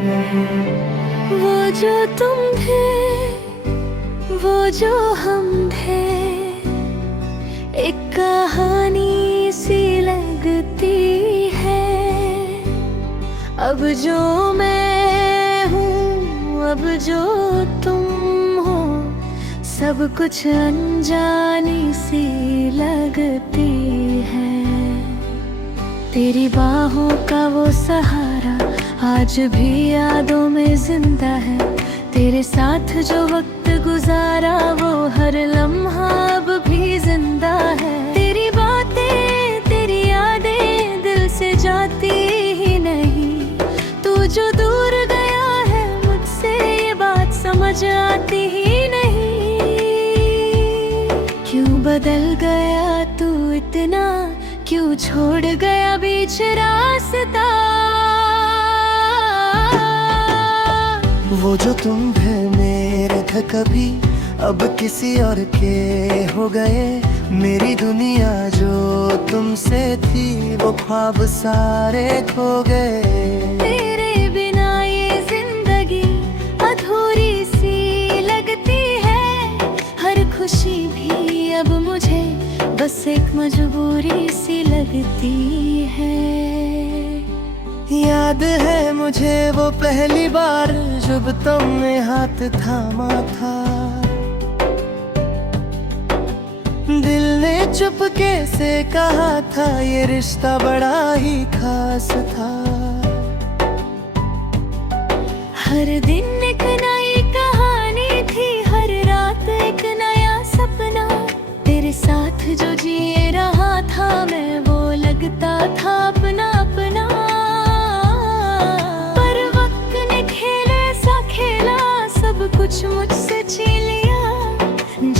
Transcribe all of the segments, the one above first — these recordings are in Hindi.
वो जो तुम थे, वो जो हम थे, एक कहानी सी लगती है। अब जो मैं हूँ, अब जो तुम हो, सब कुछ अनजानी सी लगती है। तेरी बाहों का वो सहारा आज भी यादों में जिंदा है। तेरे साथ जो वक्त गुजारा वो हर लम्हा अब भी जिंदा है। तेरी बातें, तेरी यादें दिल से जाती ही नहीं। तू जो दूर गया है मुझसे, ये बात समझ आती ही नहीं। क्यों बदल गया तू इतना, क्यों छोड़ गया बीच रास्ता। वो जो तुम थे मेरे थे कभी, अब किसी और के हो गए। मेरी दुनिया जो तुमसे थी, वो ख्वाब सारे खो गए। तेरे बिना ये जिंदगी अधूरी सी लगती है। हर खुशी भी अब मुझे बस एक मजबूरी सी लगती है। याद है मुझे वो पहली बार जब तुमने हाथ थामा था। दिल ने चुपके से कहा था, ये रिश्ता बड़ा ही खास था। हर दिन एक नई कहानी थी, हर रात एक नया सपना। तेरे साथ जो जी रहा था मैं, वो लगता था अपना अपना। पर वक्त ने खेल ऐसा खेला, सब कुछ मुझसे छीन लिया।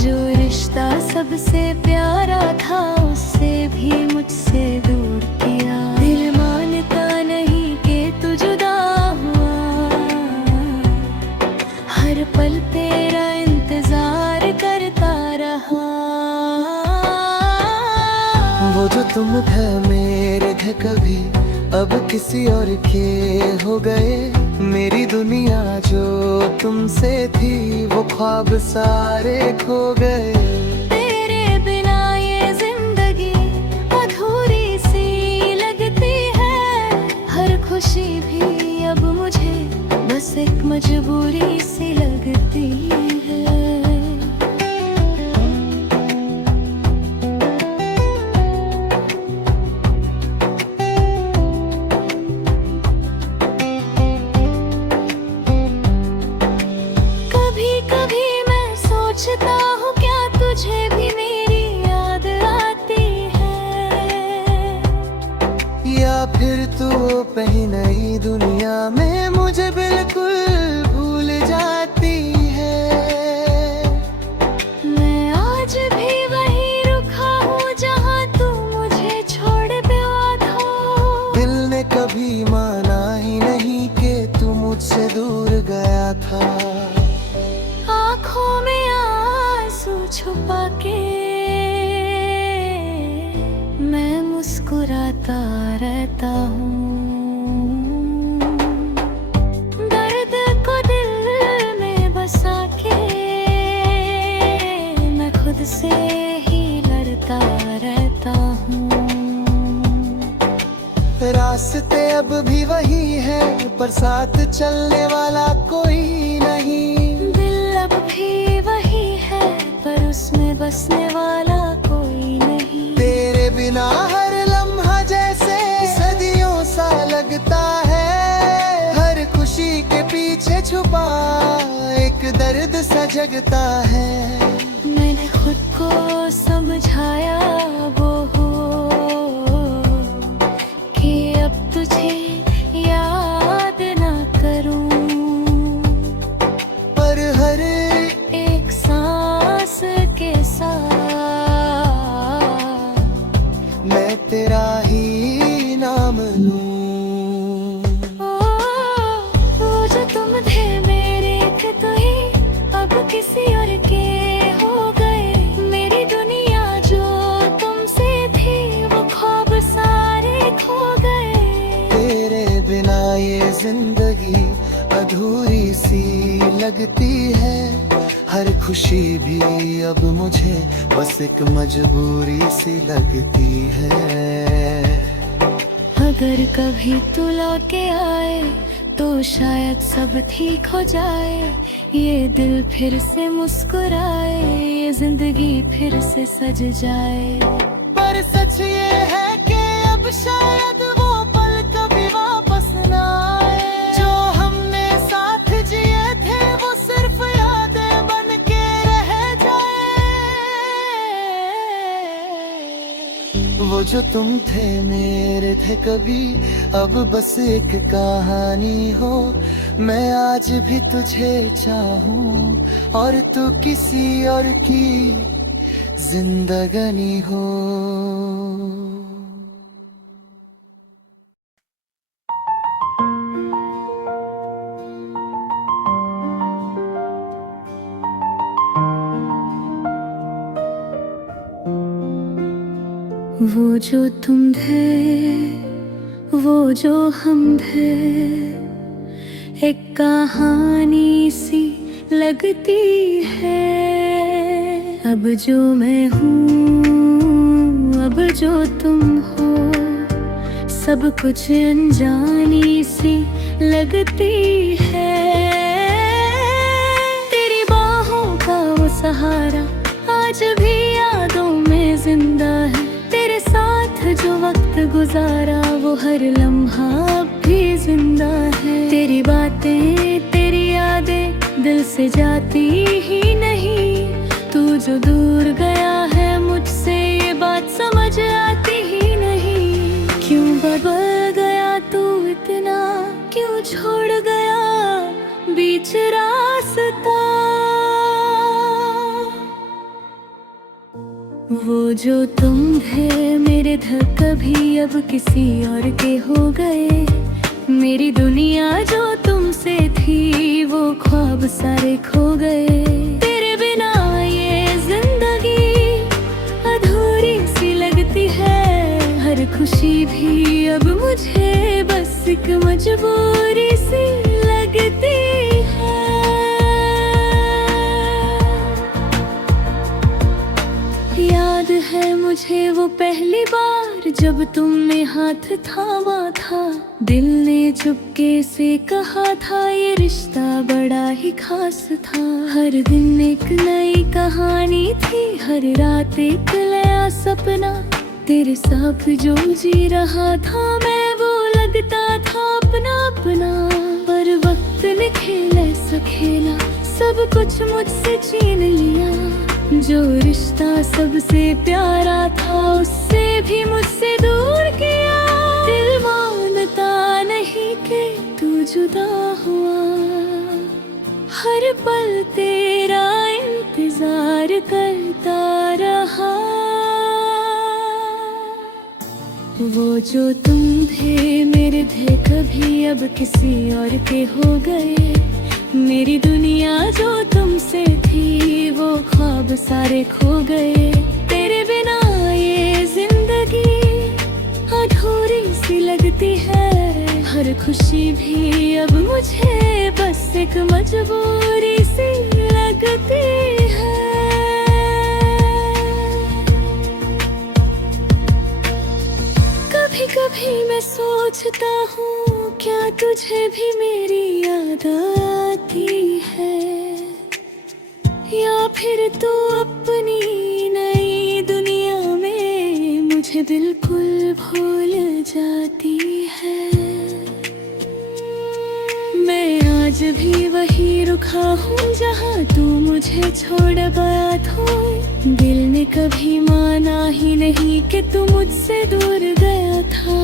जो रिश्ता सबसे प्यारा था, उससे भी मुझसे दूर किया। दिल मानता नहीं कि तू जुदा हुआ, हर पल तेरा इंतजार करता रहा। वो जो तुम थे मेरे थे कभी, अब किसी और के हो गए। मेरी दुनिया जो तुमसे थी, वो ख्वाब सारे खो गए। तेरे बिना ये जिंदगी अधूरी सी लगती है। हर खुशी भी अब मुझे बस एक मजबूरी सी लगती है। सोचता हूँ क्या तुझे भी मेरी याद आती है, या फिर तू कहीं नई दुनिया में मुझे बिल्कुल भूल जाती है। मैं आज भी वहीं रुका हूँ जहाँ तू मुझे छोड़ गया था। दिल ने कभी माना ही नहीं कि तू मुझसे दूर गया था। आँखों में आंसू छुपा के मैं मुस्कुराता रहता हूँ। दर्द को दिल में बसा के मैं खुद से ही लड़ता रहता हूँ। रास्ते अब भी वही है, पर साथ चलने वाला कोई नहीं। अब भी वही है, पर उसमें बसने वाला कोई नहीं। तेरे बिना हर लम्हा जैसे सदियों सा लगता है। हर खुशी के पीछे छुपा एक दर्द सा जगता है। मैंने खुद को समझाया वो हो कि अब तुझे याद ना करूं। पर हर एक सांस के साथ मैं तेरा ही नाम लूं। वो जो तुम थे मेरे थे, तो ही अब किसी और के लगती है। हर खुशी भी अब मुझे बस एक मजबूरी सी लगती है। अगर कभी तू लौट आए तो शायद सब ठीक हो जाए, ये दिल फिर से मुस्कुराए, ये जिंदगी फिर से सज जाए। पर सच ये है कि अब शायद वो पल कभी वापस ना आए। जो हमने साथ जिए थे वो सिर्फ यादें बन के रह जाए। वो जो तुम थे मेरे थे कभी, अब बस एक कहानी हो। मैं आज भी तुझे चाहूं और तू किसी और की जिंदगानी हो। वो जो तुम थे, वो जो हम थे, एक कहानी सी लगती है। अब जो मैं हूँ, अब जो तुम हो, सब कुछ अनजानी सी लगती है। तेरी बाहों का वो सहारा आज भी यादों में जिंदा है। तेरे साथ जो वक्त गुजारा वो हर लम्हा अब भी जिंदा है। तेरी बातें, तेरी यादें दिल से जाती ही नहीं। तू जो दूर गया है मुझसे ये बात समझ आती ही नहीं। क्यों बदल गया तू इतना, क्यों छोड़ गया बीच रास्ता। वो जो तुम थे मेरे थे कभी, अब किसी और के हो गए। मेरी दुनिया जो तुमसे थी वो ख्वाब सारे खो गए। तेरे बिना ये जिंदगी अधूरी सी लगती है। हर खुशी भी अब मुझे बस एक मजबूरी सी लगती है। याद है मुझे वो पहली बार जब तुमने हाथ थामा था। दिल ने चुपके से कहा था ये रिश्ता बड़ा ही खास था। हर दिन एक नई कहानी थी, हर रात एक नया सपना। तेरे साथ जो जी रहा था मैं वो लगता था अपना अपना। पर वक्त ने खेला ऐसा खेला, सब कुछ मुझसे छीन लिया। जो रिश्ता सबसे प्यारा था उससे भी मुझसे दूर किया। दिल मानता नहीं कि तू जुदा हुआ, हर पल तेरा इंतजार करता रहा। वो जो तुम थे मेरे थे कभी, अब किसी और के हो गए। मेरी दुनिया जो तुमसे थी वो ख्वाब सारे खो गए। तेरे बिना ये जिंदगी अधूरी सी लगती है। हर खुशी भी अब मुझे बस एक मजबूरी सी लगती है। कभी कभी मैं सोचता हूँ क्या तुझे भी मेरी याद आती है, या फिर तू अपनी नई दुनिया में मुझे बिल्कुल भूल जाती है। मैं आज भी वही रुका हूँ जहाँ तू मुझे छोड़ गया था। दिल ने कभी माना ही नहीं कि तू मुझसे दूर गया था।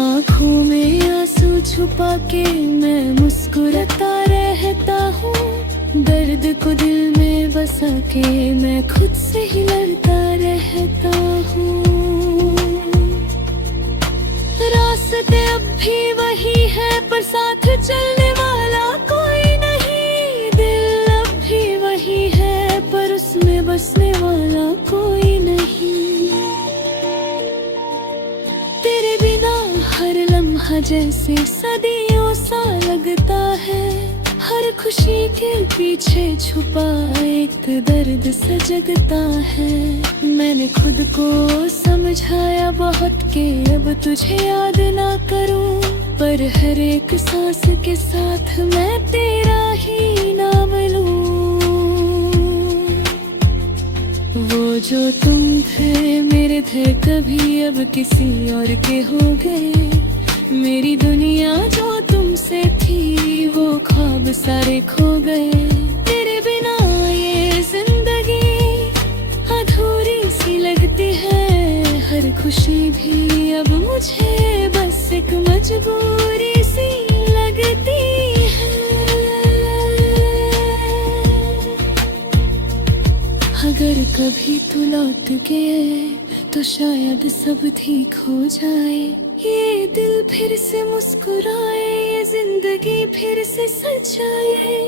आँखों में आंसू छुपा के मैं मुस्कुराता रहता हूँ। दर्द को दिल में बसा के मैं खुद से ही लड़ता रहता हूँ। रास्ते अब भी वही है पर साथ चलने वाला कोई नहीं। दिल अब भी वही है पर उसमें बसने वाला कोई नहीं। तेरे बिना हर लम्हा जैसे सदियों सा लगता है। हर खुशी के पीछे छुपा एक दर्द सजगता है। मैंने खुद को समझाया बहुत कि अब तुझे याद ना करूं, पर हर एक सांस के साथ मैं तेरा ही नाम लूं। वो जो तुम थे मेरे थे कभी अब किसी और के हो गए। मेरी दुनिया जो तुमसे थी वो ख्वाब सारे खो गए। तेरे बिना ये जिंदगी अधूरी सी लगती है। हर खुशी भी अब मुझे बस एक मजबूरी सी लगती है। अगर कभी तू लौट गए तो शायद सब ठीक हो जाए। ये दिल फिर से मुस्कुराए, ये जिंदगी फिर से सजाए।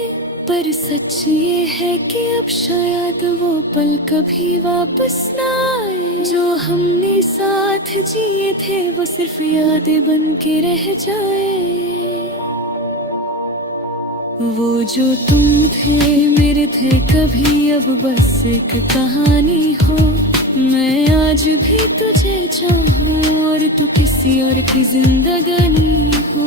पर सच ये है कि अब शायद वो पल कभी वापस ना आए। जो हमने साथ जिए थे वो सिर्फ यादें बन के रह जाए। वो जो तुम थे मेरे थे कभी अब बस एक कहानी हो। मैं आज भी तुझे चाहूं और तू किसी और की जिंदगानी हो।